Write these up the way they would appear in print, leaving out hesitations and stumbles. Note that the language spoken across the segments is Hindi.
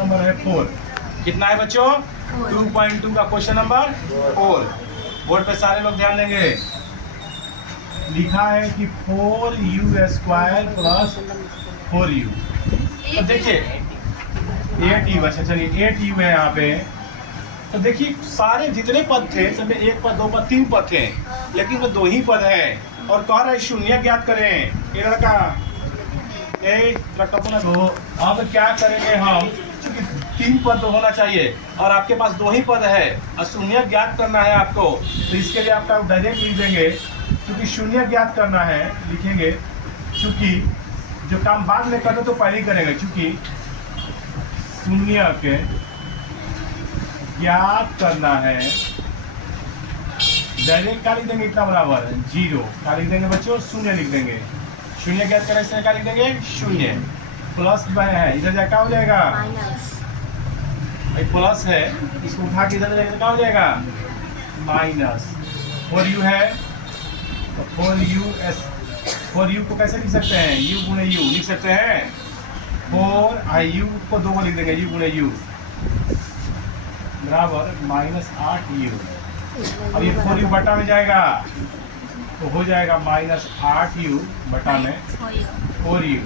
नंबर है 4। कितना है बच्चों? 2.2 का क्वेश्चन नंबर 4। बोर्ड पे सारे लोग ध्यान देंगे। लिखा है कि 4u² प्लस 4u। तो देखिए 8u, अच्छा चलिए 8u है यहाँ पे। तो देखिए सारे जितने पद थे सब में 1 पद 2 पद 3 पद थे, लेकिन वो 2 ही पद है और कह रहे शून्य ज्ञात करें। ये लड़का दो। अब क्या करेंगे हम, क्योंकि 3 पद होना चाहिए और आपके पास 2 ही पद है और शून्य ज्ञात करना है आपको, तो इसके लिए आपका डायरेक्ट लिख देंगे। क्योंकि शून्य ज्ञात करना है लिखेंगे, क्योंकि जो काम बाद में करते तो पहले ही करेंगे। क्योंकि शून्य के ज्ञात करना है, डायरेक्ट क्या लिख देंगे, इतना बराबर 0 क्या लिख देंगे बच्चों, शून्य लिख देंगे। शून्य ज्ञात करें इसमें क्या लिख देंगे, शून्य। प्लस है इधर जा क्या हो जाएगा, भाई प्लस है, इसको उठा के इधर जाएगा तो क्या हो जाएगा, माइनस। 4u है तो 4u को कैसे लिख सकते हैं, u गुणे u लिख सकते हैं। 4u को 2 को लिख देंगे, u गुणे u बराबर -8u। अब ये 4u बटा में जाएगा तो हो जाएगा -8u बटा में 4u।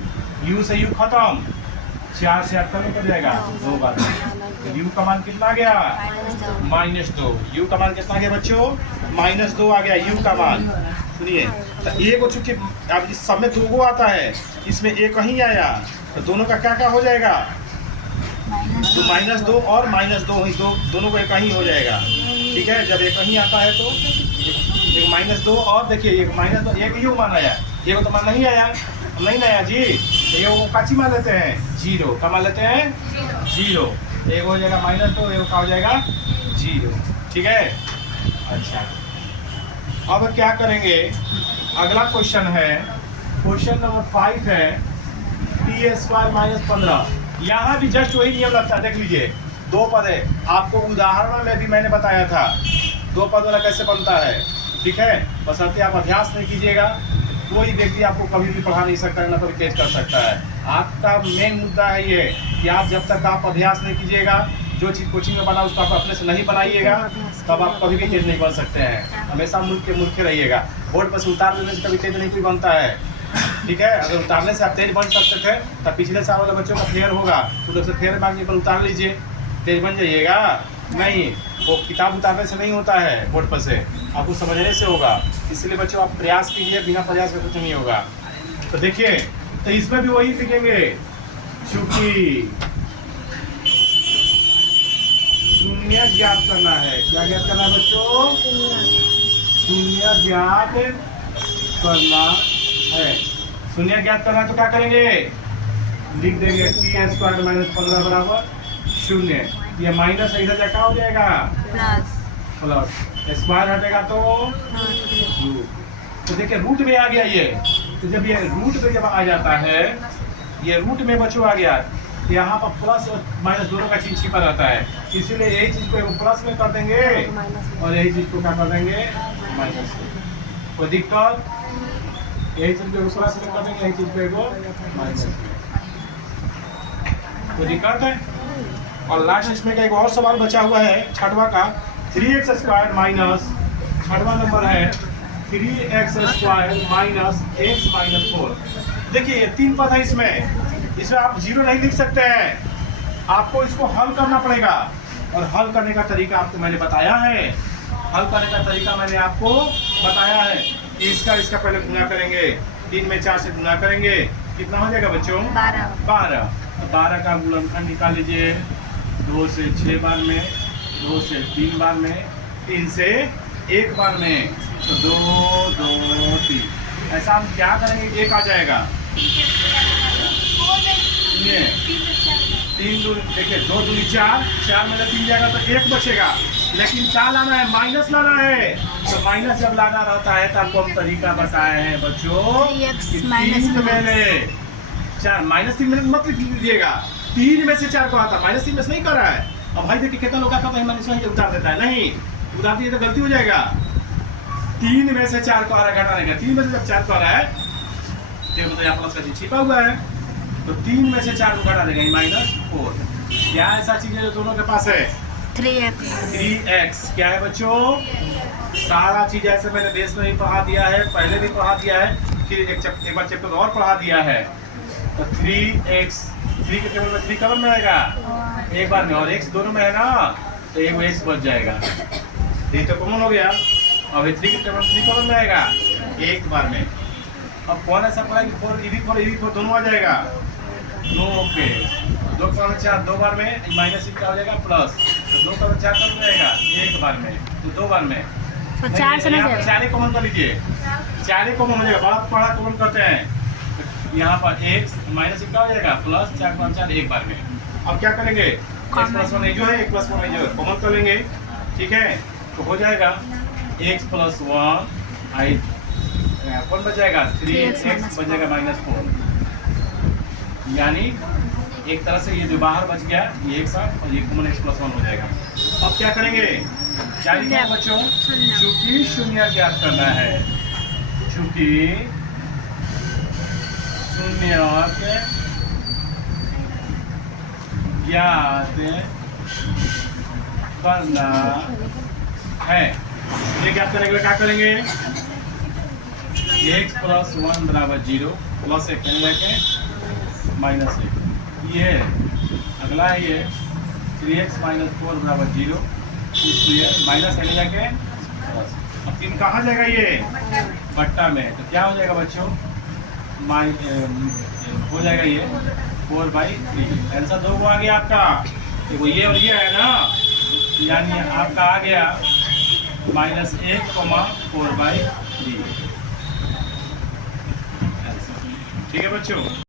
u से u खत्म, 4 से 8 कम कर जाएगा 2 बार। तो u का मान कितना आ गया, -2। u का मान कितना आ गया बच्चों, -2 आ गया u का मान। सुनिए तो एक हो चुकी, अब इस सब में 2 गो आता है, इसमें एक ही आया, तो दोनों का क्या क्या हो जाएगा, तो -2 और -2 दोनों को एक ही हो जाएगा। ठीक है, जब एक ही आता है तो एक -2 और देखिए एक -2, एक ही मान आया, एक तो मान नहीं आया, नहीं आया जी, तो ये वो काची मान लेते हैं 0 का मान लेते हैं 0। एक हो जाएगा -2, एक का हो जाएगा 0। ठीक है, अच्छा अब क्या करेंगे, अगला क्वेश्चन है, क्वेश्चन नंबर 5 है, t² - 15। यहाँ भी जस्ट वही नियम लगता है, देख लीजिए 2 पद है। आपको उदाहरण में भी मैंने बताया था 2 पद वाला कैसे बनता है। ठीक है, बशर्ते आप अभ्यास नहीं कीजिएगा, कोई व्यक्ति आपको कभी भी पढ़ा नहीं सकता है, ना कभी तेज कर सकता है। आपका मेन मुद्दा है ये कि आप जब तक आप अभ्यास नहीं कीजिएगा, जो चीज़ कोचिंग में बना उसको आप अपने से नहीं बनाइएगा, तब आप कभी भी तेज नहीं बन सकते हैं। हमेशा मूर्ख रहिएगा। बोर्ड पर से उतार देने से कभी तेज नहीं कोई बनता है। ठीक है, अगर उतारने से आप तेज बन सकते थे तब पिछले साल वाले बच्चों का फेयर होगा, तो लोग से फेयर मांगने पर उतार लीजिए, तेज बन जाइएगा। नहीं, वो किताब उतारने से नहीं होता है, बोर्ड पर से आपको समझने से होगा। इसलिए बच्चों आप प्रयास कीजिए, बिना प्रयास के कुछ नहीं होगा। तो देखिए, तो इसमें भी वही लिखेंगे, चूंकि शून्य ज्ञात करना है। क्या ज्ञात करना है बच्चों, शून्य ज्ञात करना है। शून्य ज्ञात करना है तो क्या करेंगे, लिख देंगे t² - 15 बराबर 0। ये माइनस इधर जा क्या हो जाएगा, प्लस स्क्वायर हटेगा तो रूट। तो देखिए रूट में आ गया ये, तो जब ये रूट में जब आ जाता है, ये रूट में बच्चों आ गया, यहाँ पर प्लस और माइनस दोनों का चीज छिपा रहता है, इसीलिए यही चीज को प्लस में कर देंगे और यही चीज को क्या कर देंगे, माइनस में। कोई दिक्कत, यही चीज को प्लस में कर देंगे, यही चीज को माइनस में। कोई दिक्कत है। और लास्ट इसमें का एक और सवाल बचा हुआ है, 6वां का, 3x² माइनस, 6वां नंबर है 3x² माइनस x - 4। देखिए ये 3 पद है, इसमें आप 0 नहीं लिख सकते हैं, आपको इसको हल करना पड़ेगा। और हल करने का तरीका आपको मैंने बताया है, हल करने का तरीका मैंने आपको बताया है। इसका पहले गुना करेंगे, 3 में 4 से गुना करेंगे, कितना हो जाएगा बच्चों, 12। 12 का गुणनखंड निकाल लीजिए, 2 से 6 बार में, 2 से 3 बार में, 3 से 1 बार में, तो 2 2 3। ऐसा हम क्या करेंगे, 1 आ जाएगा। सुनिए 3 2, देखिए 2 2 4, 4 में 3 जाएगा तो 1 बचेगा, लेकिन क्या लाना है, माइनस लाना है। तो माइनस जब लाना रहता है तो आपको हम तरीका बताए हैं बच्चों, 3 में 4 -3 में मत लीजिएगा, 3 में से 4 को आता, -3 में से नहीं कर रहा है। अब भाई देखिए कितना लोग आता है माइनस में उतार देता है, नहीं उतार दिए तो गलती हो जाएगा। 3 में से 4 को आ रहा है, घटाने का, 3 में से जब 4 को आ रहा है तो मतलब यहाँ प्लस का चीज छिपा हुआ है, तो 3 में से 4 को घटा देगा -4। क्या ऐसा चीज है जो दोनों के पास है? 3x 3x। क्या है बच्चों? सारा चीज ऐसे मैंने बेस में भी पढ़ा दिया है, पहले भी पढ़ा दिया है, फिर एक बार चैप्टर और पढ़ा दिया है। तो 3x 3 के टेबल में 3 कवर में आएगा एक बार में, और x दोनों में है ना, तो एक x बच जाएगा। 3 तो कॉमन हो गया, अब 3 के टेबल 3 कवर में आएगा एक बार में। अब कौन ऐसा पड़ा कि 4 दोनों आ जाएगा? No, okay. 2 का 4 दो बार में, माइनस क्या हो जाएगा प्लस, 2 का 4 कब में आएगा? एक बार में, तो 2 बार में। तो 4 से ना जाएगा, 4 कॉमन कर लीजिए, 4 कॉमन हो जाएगा, बहुत बड़ा कॉमन करते हैं। यहाँ पर x माइनस क्या हो जाएगा प्लस 4 का 4 एक बार में। अब क्या करेंगे? x प्लस 1 जो है, x प्लस 1 जो है कॉमन कर लेंगे, ठीक है? तो हो जाएगा x प्लस 1 आई कौन बच जाएगा? 3x बच जाएगा -4। यानी एक तरह से ये जो बाहर बच गया ये एक साथ, और ये कॉमन x प्लस 1 हो जाएगा। अब क्या करेंगे? क्या लिखा है बच्चों? चूंकि शून्य ज्ञात करना है, चूंकि शून्य ज्ञात करना है, ये ज्ञात करने के लिए क्या करेंगे? x प्लस 1 बराबर 0, प्लस 1 लेके -1, ये अगला है ये 3x माइनस 4 बराबर 0, इसलिए माइनस है जाके प्लस। अब 3 कहाँ जाएगा? ये बट्टा में, तो क्या हो जाएगा बच्चों? हो जाएगा ये 4/3। आंसर 2 को आ गया आपका, देखो ये और ये है ना, यानी आपका आ गया -1, 4/3। ठीक है बच्चों।